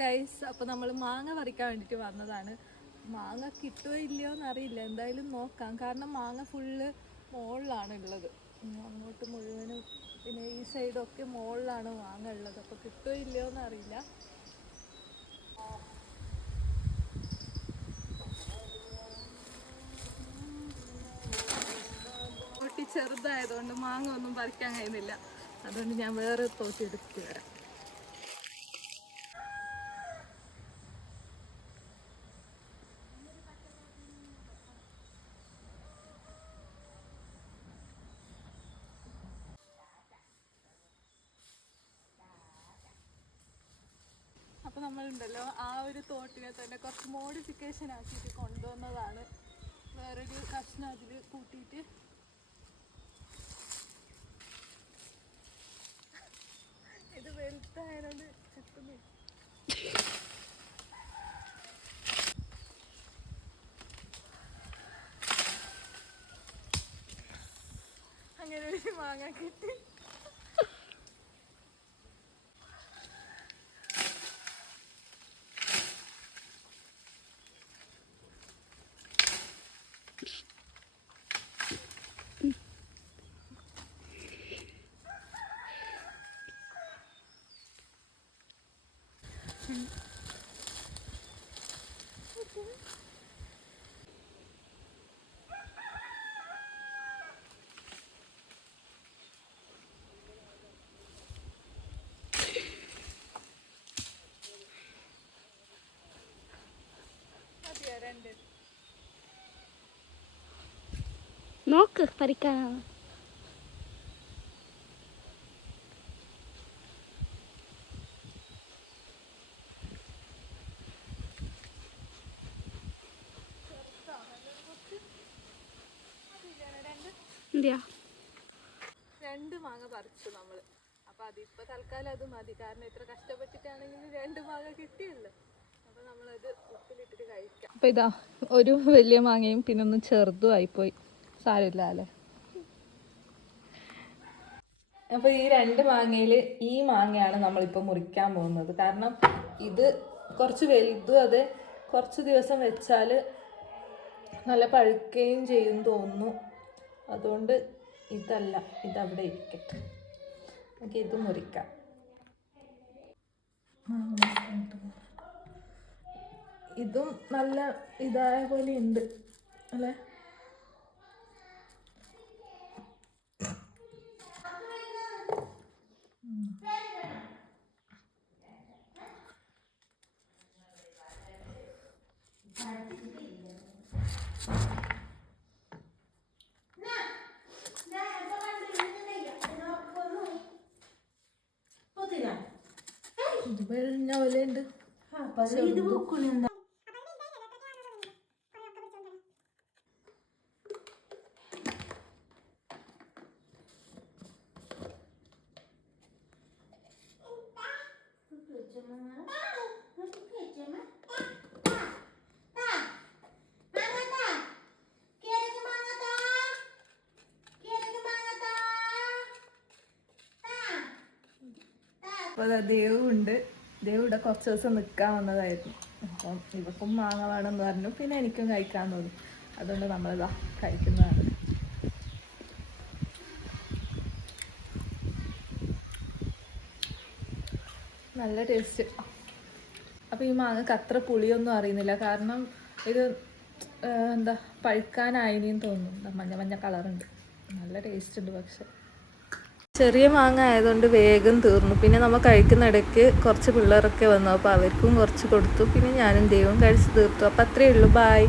Guys, അപ്പോൾ നമ്മൾ മാങ്ങ പറിക്കാൻ വേണ്ടിയിട്ട് വന്നതാണ്. മാങ്ങ കിട്ടുമോ ഇല്ലയോ എന്നറിയില്ല, എന്തായാലും നോക്കാം. കാരണം മാങ്ങ ഫുള്ള് മുകളിലാണ് ഉള്ളത്, അങ്ങോട്ട് മുഴുവനും പിന്നെ ഈ സൈഡൊക്കെ മുകളിലാണ് മാങ്ങ ഉള്ളത്. അപ്പോൾ കിട്ടുമോ ഇല്ലയോ എന്നറിയില്ല. തോട്ടി ചെറുതായതുകൊണ്ട് മാങ്ങ ഒന്നും പറിക്കാൻ കഴിയുന്നില്ല. അതുകൊണ്ട് ഞാൻ വേറെ തോട്ടി എടുത്തിട്ട് വരാം. അപ്പോൾ നമ്മളുണ്ടല്ലോ ആ ഒരു തോട്ടിനെ തന്നെ കുറച്ച് മോഡിഫിക്കേഷൻ ആക്കിയിട്ട് കൊണ്ടുവന്നതാണ്. വേറൊരു കഷ്ണം അതിൽ കൂട്ടിയിട്ട് ഇത് വലുതായതുകൊണ്ട് കിട്ടുന്നു. അങ്ങനെ ഒരു മാങ്ങ കിട്ടി. നോക്ക് പറിക്കാനാണ്. രണ്ട് മാങ്ങ പറിച്ചു നമ്മള്. അപ്പൊ അതിപ്പോ തൽക്കാലം അത് മതി, കാരണം ഇത്ര കഷ്ടപ്പെട്ടിട്ടാണെങ്കിലും രണ്ട് മാങ്ങ കിട്ടിയല്ലോ. അപ്പൊ നമ്മളത് ഉപ്പിലിട്ടിട്ട് കഴിക്കാം. അപ്പൊ ഇതാ ഒരു വലിയ മാങ്ങയും പിന്നെ ഒന്ന് ചെറുതും ആയിപ്പോയി. സാരമില്ല അല്ലേ. അപ്പൊ ഈ രണ്ട് മാങ്ങയില് ഈ മാങ്ങയാണ് നമ്മളിപ്പോ മുറിക്കാൻ പോകുന്നത്. കാരണം ഇത് കുറച്ച് വലുതും അതെ, കുറച്ച് ദിവസം വെച്ചാല് നല്ല പഴുക്കുകയും ചെയ്യും തോന്നുന്നു. അതുകൊണ്ട് ഇതല്ല, ഇതവിടെ ഇരിക്കട്ടെ. നമുക്ക് ഇത് മുറിക്കാം. ഇതും നല്ല ഇതായ പോലെ ഉണ്ട് അല്ലേ. ഇത് വെള്ള പോലെയുണ്ട്. അപ്പോൾ ദേവുണ്ട്. ദേവ് ഇവിടെ കുറച്ച് ദിവസം നിൽക്കാൻ വന്നതായിരുന്നു. അപ്പം ഇവക്കും മാങ്ങ വേണമെന്ന് പറഞ്ഞു, പിന്നെ എനിക്കും കഴിക്കാൻ തോന്നി. അതുകൊണ്ട് നമ്മളിതാ കഴിക്കുന്നതാണ്. നല്ല ടേസ്റ്റ്. അപ്പോൾ ഈ മാങ്ങക്ക് അത്ര പുളിയൊന്നും അറിയുന്നില്ല, കാരണം ഇത് എന്താ പഴുക്കാനായിനെന്ന് തോന്നുന്നു. മഞ്ഞ മഞ്ഞ കളറുണ്ട്, നല്ല ടേസ്റ്റ് ഉണ്ട്. പക്ഷെ ചെറിയ മാങ്ങ ആയതുകൊണ്ട് വേഗം തീർന്നു. പിന്നെ നമ്മൾ കഴിക്കുന്ന ഇടയ്ക്ക് കുറച്ച് പിള്ളേരൊക്കെ വന്നു, അപ്പോൾ അവർക്കും കുറച്ച് കൊടുത്തു. പിന്നെ ഞാനും ദൈവം കഴിച്ച് തീർത്തു. അപ്പോൾ അത്രയേ ഉള്ളൂ. ബായ്.